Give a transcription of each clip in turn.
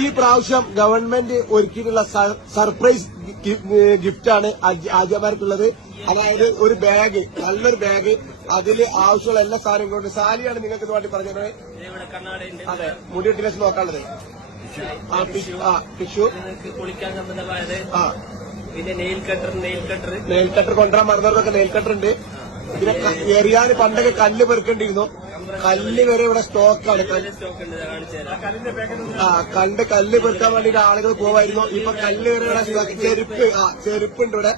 ഈ പ്രാവശ്യം government ഒരുക്കിയിട്ടുള്ള surprise ഗിഫ്റ്റാണ് ആജിമാർക്കുള്ളത്. അതായത് ഒരു ബാഗ്, നല്ലൊരു ബാഗ്, അതിൽ ആവശ്യമുള്ള എല്ലാ സാധനങ്ങളും. സാലിയാണ് നിങ്ങൾക്ക് വേണ്ടി പറഞ്ഞത്. അതെ, മുടി വെട്ടിലേക്ക് നോക്കാനുള്ളത്. ടിഷ്യൂ, കുളിക്കാൻ സംബന്ധമായത്, പിന്നെ നെയിൽ നെയിൽ കട്ടർ കൊണ്ടുവരാൻ മറന്നവർക്കൊക്കെ നെയിൽ കട്ടർ ഉണ്ട്. പിന്നെ എറിയാൻ പണ്ടൊക്കെ കല്ല് പെറുക്കേണ്ടിയിരുന്നു. കല്ല് വരെ ഇവിടെ സ്റ്റോക്കാണ്. കല്ല് പെറുക്കാൻ വേണ്ടിയിട്ട് ആളുകൾ പോവായിരുന്നു. ഇപ്പൊ കല്ല് വരെ ഇവിടെ ചെരുപ്പുണ്ട് ഇവിടെ.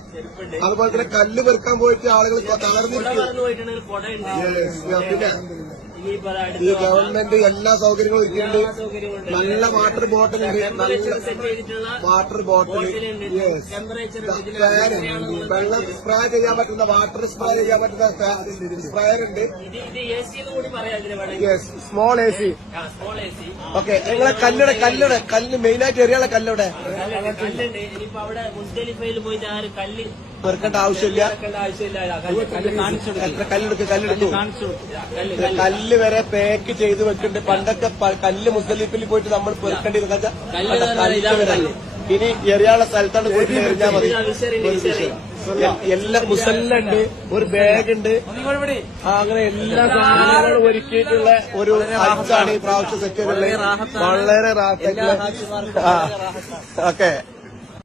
അതുപോലെ തന്നെ കല്ല് പെറുക്കാൻ പോയിട്ട് ആളുകൾ തളർന്നിരിക്കും. പിന്നെ ഈ ഗവൺമെന്റ് എല്ലാ സൗകര്യങ്ങളും ഒരുക്കിയിട്ടുണ്ട്. നല്ല വാട്ടർ ബോട്ടിൽ ഉണ്ട്, നല്ല വാട്ടർ ബോട്ടിൽ, ഫാൻ, വെള്ളം സ്പ്രേ ചെയ്യാൻ പറ്റുന്ന, വാട്ടർ സ്പ്രേ ചെയ്യാൻ പറ്റുന്ന സ്പ്രേയർ ഉണ്ട്. Small A C. ഓക്കെ, നിങ്ങളെ കല്ല് മെയിനായിട്ട് എറിയാനുള്ള കല്ലിവിടെ പെറുക്കേണ്ട ആവശ്യമില്ല. എത്ര കല്ലെടുത്തു കല്ല് വരെ പാക്ക് ചെയ്ത് വെക്കുന്നുണ്ട്. പണ്ടൊക്കെ കല്ല് മുസ്തലിഫിൽ പോയിട്ട് നമ്മൾ പെറുക്കേണ്ടിരുന്ന കല്ല് വരെ ഇനി എറിയാനുള്ള സ്ഥലത്താണ് പോയിട്ട് എറിഞ്ഞാൽ മതി. എല്ലാ മുസല്ലുണ്ട്, ഒരു ബാഗ് ഉണ്ട്, അങ്ങനെ എല്ലാ സാധനങ്ങളും ഒരുക്കിയിട്ടുള്ള ഒരു ഹജ്ജാണ് ഈ പ്രാവശ്യം സെക്യൂരിറ്റി. വളരെ റാഹത്തായിട്ടുള്ള. ഓക്കെ.